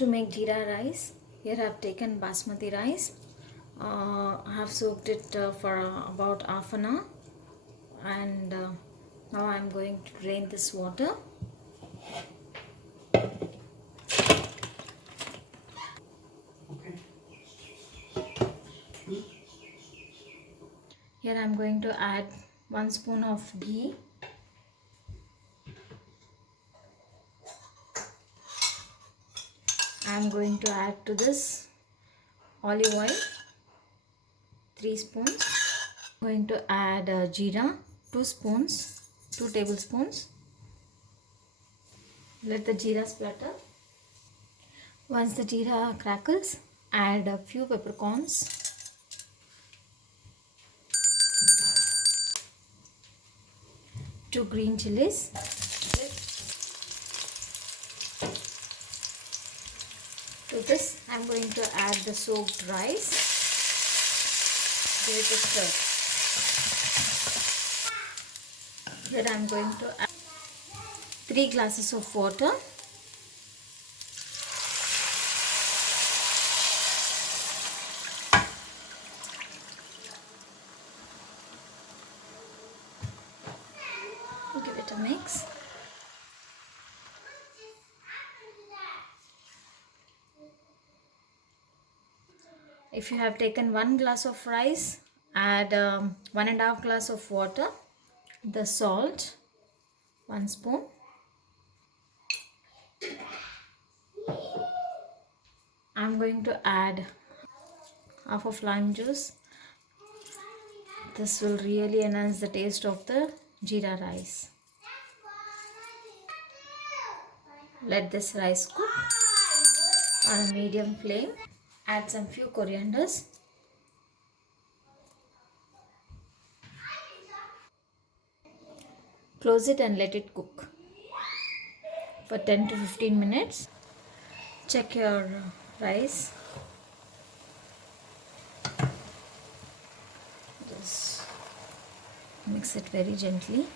To make jeera rice, here I have taken basmati rice. I have soaked it for about half an hour, and now I am going to drain this water. Here I am going to add 1 spoon of ghee. I am going to add to this olive oil, 3 spoons. I am going to add jeera, 2 tablespoons. Let the jeera splatter. Once the jeera crackles, add a few peppercorns, 2 green chilies. To this, I am going to add the soaked rice. Give it a stir. Then I am going to add 3 glasses of water. Give it a mix. If you have taken 1 glass of rice, add 1.5 glass of water, the salt, 1 spoon, I am going to add half of lime juice. This will really enhance the taste of the jeera rice. Let this rice cook on a medium flame. Add some few corianders. Close it and let it cook for 10 to 15 minutes. Check your rice. Just mix it very gently.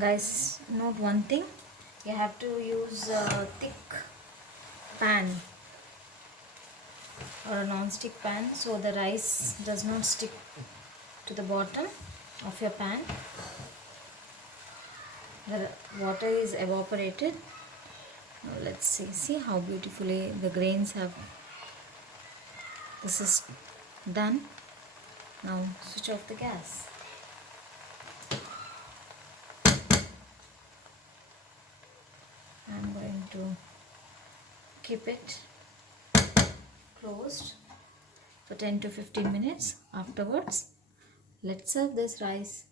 Guys, note one thing, you have to use a thick pan or a non-stick pan so the rice does not stick to the bottom of your pan. The water is evaporated. Now let's see how beautifully the grains have. This is done. Now switch off the gas. I'm going to keep it closed for 10 to 15 minutes. Afterwards, let's serve this rice.